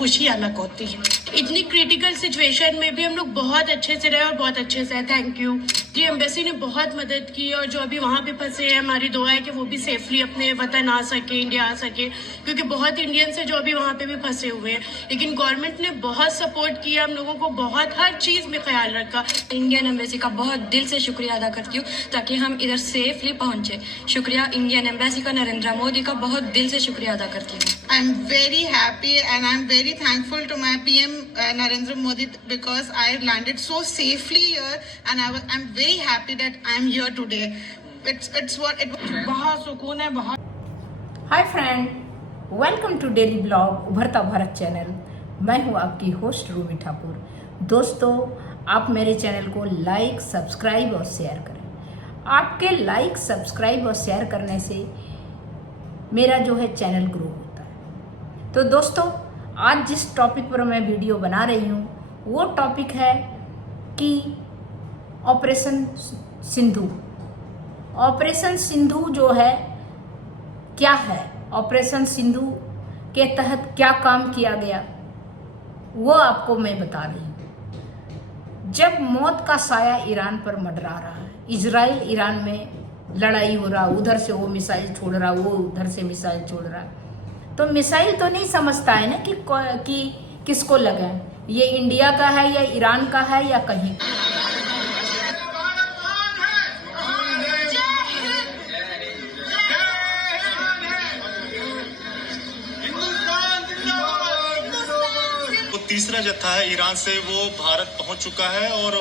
खुशी अलग होती है। इतनी क्रिटिकल सिचुएशन में भी हम लोग बहुत अच्छे से रहे और बहुत अच्छे से। थैंक यू जी, एम्बेसी ने बहुत मदद की और जो अभी वहाँ पे फंसे हैं, हमारी दुआ है कि वो भी सेफली अपने वतन आ सके, इंडिया आ सके, क्योंकि बहुत इंडियंस है जो अभी वहाँ पे भी फंसे हुए हैं। लेकिन गवर्नमेंट ने बहुत सपोर्ट किया हम लोगों को, बहुत हर चीज में ख्याल रखा। इंडियन एम्बेसी का बहुत दिल से शुक्रिया अदा करती हूँ ताकि हम इधर सेफली पहुंचे। शुक्रिया इंडियन एम्बेसी का, नरेंद्र मोदी का बहुत दिल से शुक्रिया अदा करती हूँ। I'm very happy and I'm very thankful to my PM Narendra Modi because I landed so safely here and I'm very happy that I'm here today. It's what it बहुत सुकून है, बहुत। Hi friend, welcome to daily blog उभरता Bharat channel. मैं हूँ आपकी host Ruby Thakur. दोस्तों, आप मेरे चैनल को लाइक, सब्सक्राइब और शेयर करें। आपके लाइक, सब्सक्राइब और शेयर करने से मेरा जो है चैनल ग्रो होता है। तो दोस्तों, आज जिस टॉपिक पर मैं वीडियो बना रही हूँ वो टॉपिक है कि ऑपरेशन सिंधु। ऑपरेशन सिंधु जो है क्या है, ऑपरेशन सिंधु के तहत क्या काम किया गया, वो आपको मैं बता रही हूँ। जब मौत का साया ईरान पर मंडरा रहा है, इजराइल ईरान में लड़ाई हो रहा, उधर से वो मिसाइल छोड़ रहा, वो उधर से मिसाइल छोड़ रहा, तो मिसाइल तो नहीं समझता है ना कि किसको लगा है, ये इंडिया का है या ईरान का है या कहीं। तीसरा जत्था है ईरान से, वो भारत पहुंच चुका है और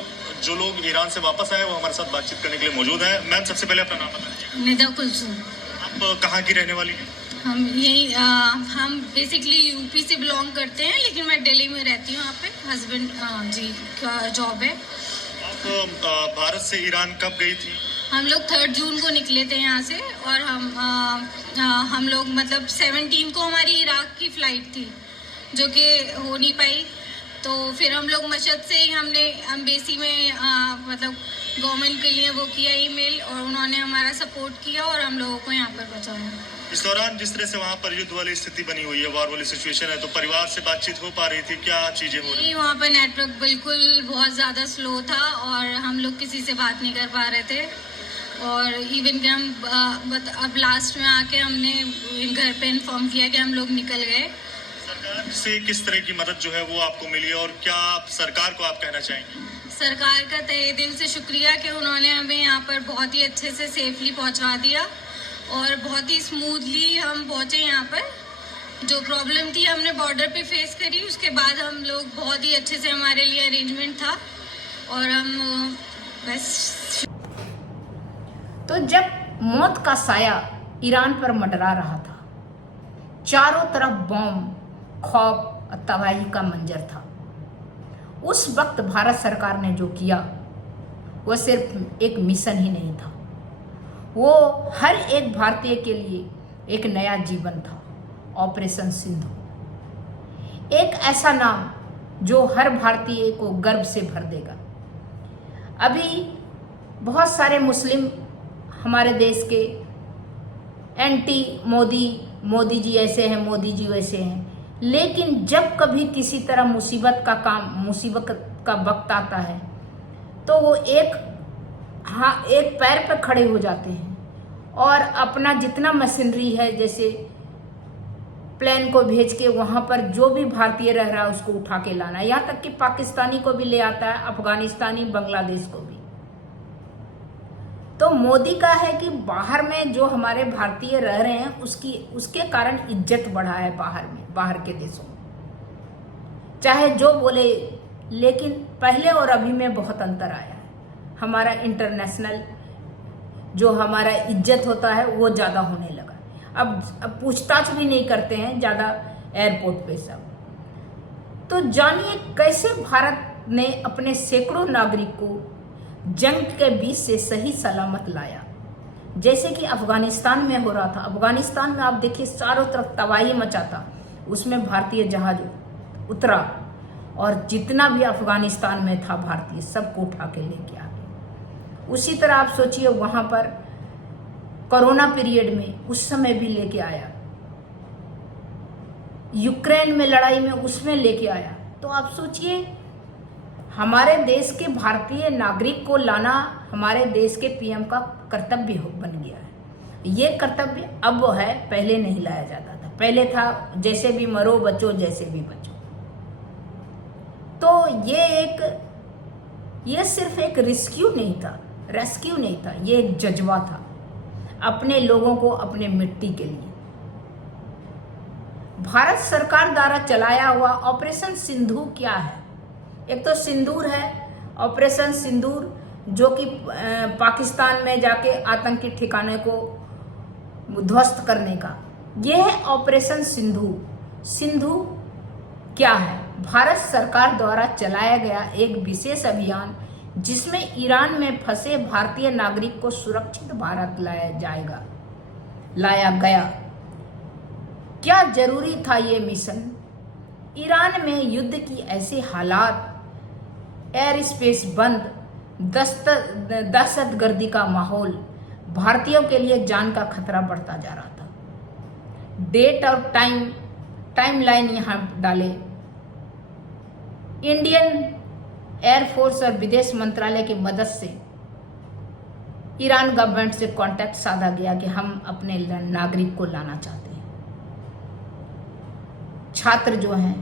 जो लोग ईरान से वापस आए वो हमारे साथ बातचीत करने के लिए मौजूद हैं। मैम, सबसे पहले अपना नाम बताइए। निदा कुलसुम। आप कहाँ की रहने वाली हैं? हम यही हम बेसिकली यूपी से बिलोंग करते हैं, लेकिन मैं दिल्ली में रहती हूँ। यहाँ पे हस्बैंड जी का जॉब है। आप भारत से ईरान कब गई थी? हम लोग 3 जून को निकले थे यहाँ से और हम लोग मतलब 17 को हमारी इराक की फ्लाइट थी जो कि हो नहीं पाई। तो फिर हम लोग मशहद से ही हमने एम्बेसी में मतलब गवर्नमेंट के लिए वो किया ईमेल और उन्होंने हमारा सपोर्ट किया और हम लोगों को यहाँ पर पहुँचाया। इस दौरान जिस तरह से वहाँ पर युद्ध वाली स्थिति बनी हुई है, वार वाली सिचुएशन है, तो परिवार से बातचीत हो पा रही थी? क्या चीजें हो रही नहीं, वहाँ पर नेटवर्क बिल्कुल बहुत ज़्यादा स्लो था और हम लोग किसी से बात नहीं कर पा रहे थे। और इवन कि हम अब लास्ट में आके हमने घर पे इन्फॉर्म किया कि हम लोग निकल गए। सरकार से किस तरह की मदद जो है वो आपको मिली और क्या आप सरकार को आप कहना चाहेंगे? सरकार का तहे दिल से शुक्रिया कि उन्होंने हमें यहाँ पर बहुत ही अच्छे से सेफली पहुँचा दिया और बहुत ही स्मूथली हम पहुँचे यहाँ पर। जो प्रॉब्लम थी हमने बॉर्डर पे फेस करी, उसके बाद हम लोग बहुत ही अच्छे से, हमारे लिए अरेंजमेंट था और हम बस। तो जब मौत का साया ईरान पर मंडरा रहा था, चारों तरफ बम, खौफ और तबाही का मंजर था, उस वक्त भारत सरकार ने जो किया वो सिर्फ एक मिशन ही नहीं था, वो हर एक भारतीय के लिए एक नया जीवन था। ऑपरेशन सिंधु एक ऐसा नाम जो हर भारतीय को गर्व से भर देगा। अभी बहुत सारे मुस्लिम हमारे देश के एंटी मोदी जी ऐसे हैं, मोदी जी वैसे हैं, लेकिन जब कभी किसी तरह मुसीबत का वक्त आता है तो वो एक पैर पर खड़े हो जाते हैं और अपना जितना मशीनरी है, जैसे प्लेन को भेज के वहाँ पर जो भी भारतीय रह रहा है उसको उठा के लाना, यहाँ तक कि पाकिस्तानी को भी ले आता है, अफगानिस्तानी, बांग्लादेश को भी। तो मोदी का है कि बाहर में जो हमारे भारतीय रह रहे हैं उसके कारण इज्जत बढ़ा है बाहर के देशों में, चाहे जो बोले, लेकिन पहले और अभी में बहुत अंतर आया है। हमारा इंटरनेशनल जो हमारा इज्जत होता है वो ज़्यादा होने लगा। अब पूछताछ भी नहीं करते हैं ज़्यादा एयरपोर्ट पे सब। तो जानिए कैसे भारत ने अपने सैकड़ों नागरिक को जंग के बीच से सही सलामत लाया। जैसे कि अफगानिस्तान में हो रहा था, अफगानिस्तान में आप देखिए चारों तरफ तबाही मचा था, उसमें भारतीय जहाज उतरा और जितना भी अफगानिस्तान में था भारतीय सबको उठा के लेके आ गए। उसी तरह आप सोचिए वहाँ पर कोरोना पीरियड में उस समय भी लेके आया। यूक्रेन में लड़ाई में उसमें लेके आया। तो आप सोचिए, हमारे देश के भारतीय नागरिक को लाना हमारे देश के पीएम का कर्तव्य बन गया है। ये कर्तव्य अब वो है, पहले नहीं लाया जाता था। पहले था जैसे भी मरो बचो, जैसे भी बचो। तो ये सिर्फ एक रेस्क्यू नहीं था, ये एक जज्बा था अपने लोगों को, अपने मिट्टी के लिए। भारत सरकार द्वारा चलाया हुआ ऑपरेशन सिंधु क्या है? एक तो सिंदूर है, ऑपरेशन सिंदूर, जो कि पाकिस्तान में जाके आतंकी ठिकाने को ध्वस्त करने का, यह है ऑपरेशन सिंधु। सिंधु क्या है? भारत सरकार द्वारा चलाया गया एक विशेष अभियान जिसमें ईरान में फंसे भारतीय नागरिक को सुरक्षित भारत लाया गया। क्या जरूरी था ये मिशन? ईरान में युद्ध की ऐसे हालात, एयर स्पेस बंद, दहशतगर्दी का माहौल, भारतीयों के लिए जान का खतरा बढ़ता जा रहा था। डेट और टाइमलाइन यहां डाले। इंडियन एयरफोर्स और विदेश मंत्रालय की मदद से ईरान गवर्नमेंट से कांटेक्ट साधा गया कि हम अपने नागरिक को लाना चाहते हैं। छात्र जो हैं,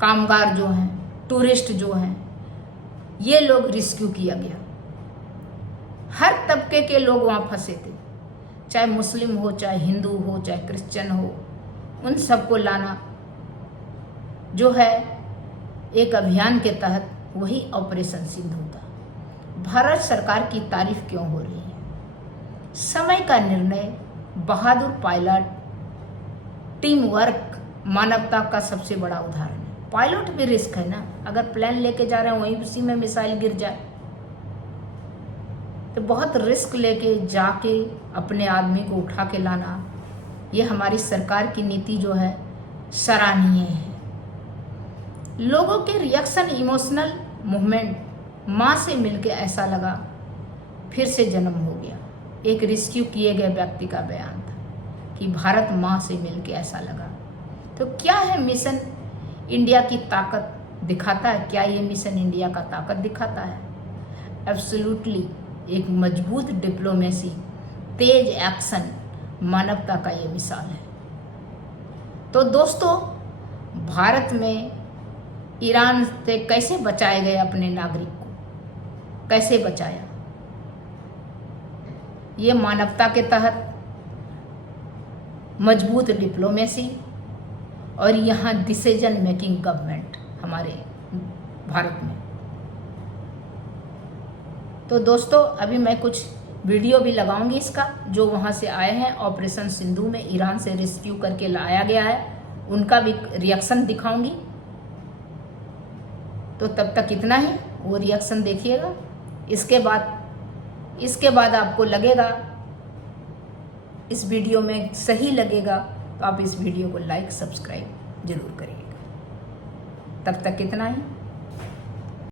कामगार जो हैं, टूरिस्ट जो हैं, ये लोग रेस्क्यू किया गया। हर तबके के लोग वहाँ फंसे थे, चाहे मुस्लिम हो, चाहे हिंदू हो, चाहे क्रिश्चियन हो, उन सबको लाना जो है एक अभियान के तहत, वही ऑपरेशन सिंधु था। भारत सरकार की तारीफ क्यों हो रही है? समय का निर्णय, बहादुर पायलट, टीम वर्क मानवता का सबसे बड़ा उदाहरण है। पायलट भी रिस्क है ना, अगर प्लेन लेके जा रहे हैं वहीं उसी में मिसाइल गिर जाए तो बहुत रिस्क लेके जाके अपने आदमी को उठा के लाना, ये हमारी सरकार की नीति जो है सराहनीय है। लोगों के रिएक्शन, इमोशनल मूवमेंट, माँ से मिलके ऐसा लगा फिर से जन्म हो गया। एक रेस्क्यू किए गए व्यक्ति का बयान था कि भारत माँ से मिलके ऐसा लगा। तो क्या है मिशन इंडिया की ताकत दिखाता है? क्या ये मिशन इंडिया का ताकत दिखाता है? एब्सोल्युटली एक मजबूत डिप्लोमेसी, तेज एक्शन, मानवता का ये मिसाल है। तो दोस्तों, भारत में ईरान से कैसे बचाए गए अपने नागरिक को, कैसे बचाया? ये मानवता के तहत मजबूत डिप्लोमेसी और यहाँ डिसीजन मेकिंग गवर्नमेंट हमारे भारत में। तो दोस्तों, अभी मैं कुछ वीडियो भी लगाऊंगी इसका, जो वहाँ से आए हैं, ऑपरेशन सिंधु में ईरान से रेस्क्यू करके लाया गया है, उनका भी रिएक्शन दिखाऊंगी। तो तब तक इतना ही, वो रिएक्शन देखिएगा। इसके बाद आपको लगेगा, इस वीडियो में सही लगेगा तो आप इस वीडियो को लाइक, सब्सक्राइब जरूर करिएगा। तब तक इतना ही।